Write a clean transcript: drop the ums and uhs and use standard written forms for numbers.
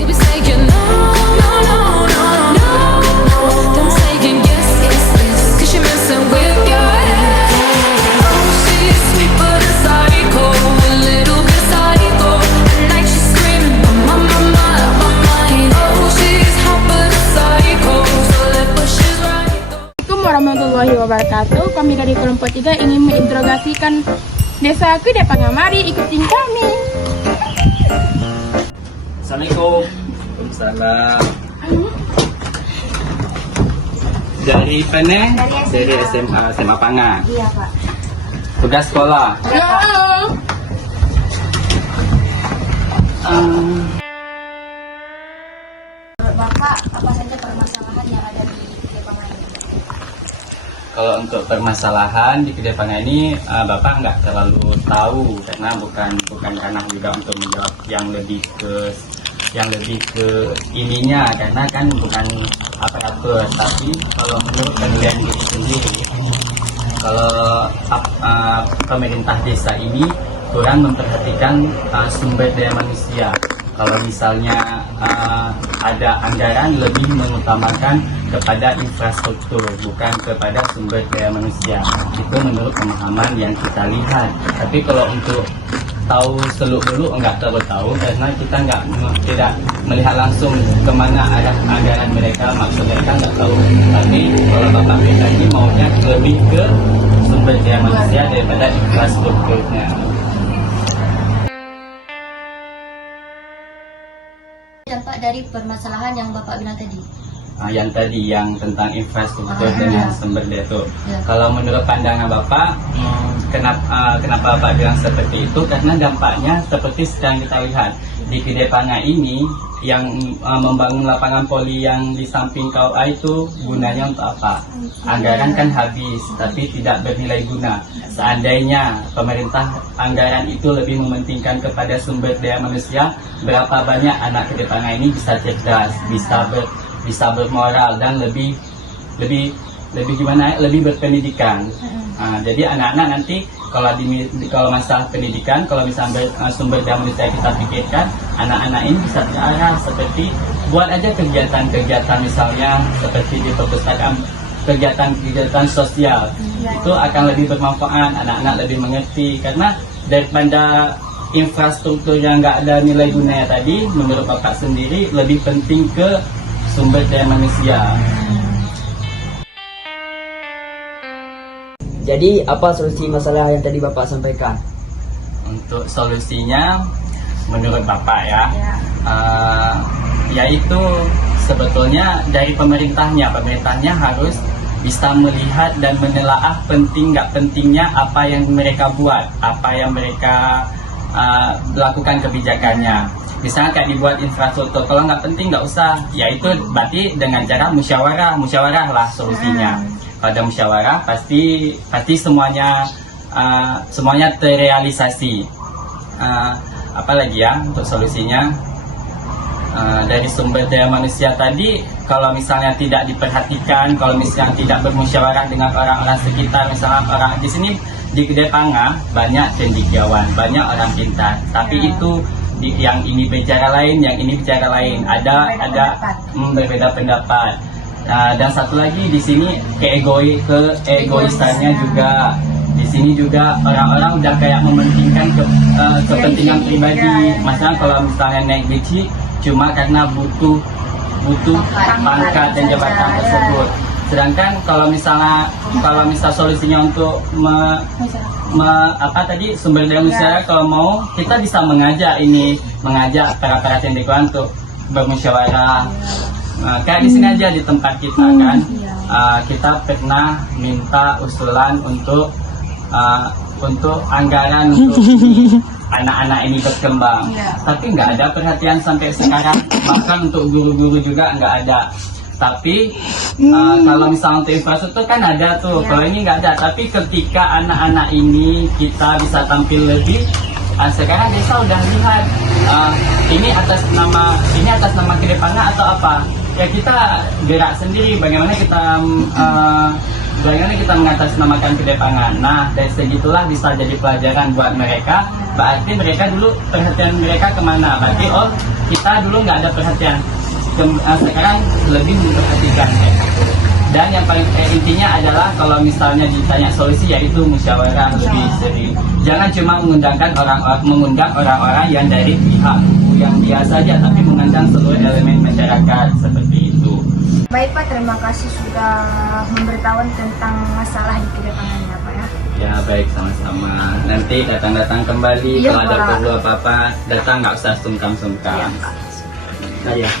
You be saying no, no, no, no, no, no. Then saying yes, yes, yes. 'Cause you're messing with your head. Oh, she's sweet but a psycho, a little bit psycho. At night she's screaming, my, my, my, my mind. Oh, she's hot but a psycho, so left but she's right. Assalamualaikum warahmatullahi wabarakatuh. Kami dari kelompok 3 ingin menginterogasikan Desa Kedepanga. Mari ikutin kami. Assalamualaikum. Waalaikumsalam. Dari mana? Dari SMA Panga. Iya, Pak. Tugas sekolah. Ya. Menurut Bapak, apa saja permasalahan yang ada di Kedepanga ini? Kalau untuk permasalahan di Kedepanga ini, Bapak nggak terlalu tahu karena bukan karena juga untuk menjawab yang lebih ke ininya, karena kan bukan aparatur. Tapi kalau menurut kalian diri sendiri, kalau pemerintah desa ini kurang memperhatikan sumber daya manusia. Kalau misalnya ada anggaran lebih mengutamakan kepada infrastruktur, bukan kepada sumber daya manusia. Itu menurut pemahaman yang kita lihat. Tapi kalau untuk tahu seluk-beluk enggak terlalu tahu, karena kita tidak melihat langsung kemana arah anggaran mereka, maksud mereka enggak tahu. Tapi kalau Bapak pribadi maunya lebih ke sumber daya manusia daripada infrastrukturnya. Dampak dari permasalahan yang Bapak bilang tadi. Yang tadi yang tentang infrastruktur dengan sumber daya itu. Ya. Kalau menurut pandangan Bapak, kenapa Bapak bilang seperti itu? Karena dampaknya seperti sedang kita lihat di Kedepanga ini, yang membangun lapangan poli yang di samping KUA itu gunanya untuk apa? Anggaran kan habis, tapi tidak bernilai guna. Seandainya pemerintah anggaran itu lebih mementingkan kepada sumber daya manusia, berapa banyak anak Kedepanga ini bisa cerdas, bisa bermoral dan lebih berpendidikan. Jadi anak-anak nanti kalau masalah pendidikan, kalau misalnya sumber daya manusia kita pikirkan, anak-anak ini bisa terarah seperti buat aja kegiatan-kegiatan misalnya seperti di perpustakaan, kegiatan-kegiatan sosial. Itu akan lebih bermanfaat, anak-anak lebih mengerti, karena daripada infrastruktur yang nggak ada nilai gunanya tadi, menurut Bapak sendiri lebih penting ke sumber daya manusia. Jadi apa solusi masalah yang tadi Bapak sampaikan? Untuk solusinya menurut Bapak yaitu sebetulnya dari pemerintahnya harus bisa melihat dan menelaah penting nggak pentingnya apa yang mereka buat, apa yang mereka lakukan kebijakannya. Misalnya kayak dibuat infrastruktur, kalau nggak penting nggak usah, yaitu berarti dengan cara musyawarah lah solusinya. Pada musyawarah pasti semuanya terrealisasi. Apalagi ya untuk solusinya, dari sumber daya manusia tadi, kalau misalnya tidak diperhatikan, kalau misalnya tidak bermusyawarah dengan orang-orang sekitar, misalnya orang di sini di Kedepanga banyak cendekiawan, banyak orang pintar, tapi itu yang ini bicara lain, yang ini bicara lain, ada berbeda pendapat. Dan satu lagi di sini keegoisannya juga. Di sini juga orang-orang udah kayak mementingkan kepentingan pribadi. Masalah kalau misalnya naik gaji cuma karena butuh pangkat dan jabatan tersebut. Sedangkan kalau misalnya solusinya untuk sumber daya manusia, kalau mau kita bisa mengajak para cendekiawan untuk bermusyawarah. Kayak di sini aja di tempat kita kan, kita pernah minta usulan untuk anggaran untuk anak-anak ini berkembang, tapi nggak ada perhatian sampai sekarang. Bahkan untuk guru-guru juga nggak ada. Tapi kalau misalnya untuk infrastruktur kan ada tuh, kalau ini nggak ada. Tapi ketika anak-anak ini kita bisa tampil lebih, sekarang desa udah lihat ini atas nama Kedepanga atau apa? Ya kita gerak sendiri, bagaimana kita bagaimana kita mengatasnamakan kedepangan. Nah, dari segitulah bisa jadi pelajaran buat mereka. Berarti mereka dulu perhatian mereka kemana? Berarti kita dulu nggak ada perhatian. Sekarang lebih memperhatikan. Dan yang paling intinya adalah kalau misalnya ditanya solusi, yaitu musyawarah lebih sering. Jangan cuma mengundang orang-orang yang dari pihak yang biasa saja, tapi mengundang seluruh elemen masyarakat seperti itu. Baik Pak, terima kasih sudah memberitahuan tentang masalah di kedepanannya Pak ya. Ya baik, sama-sama. Nanti datang-datang kembali. Iya, Kalau ada Pak. perlu apa-apa, datang, nggak usah sungkan-sungkan. Nah, ya.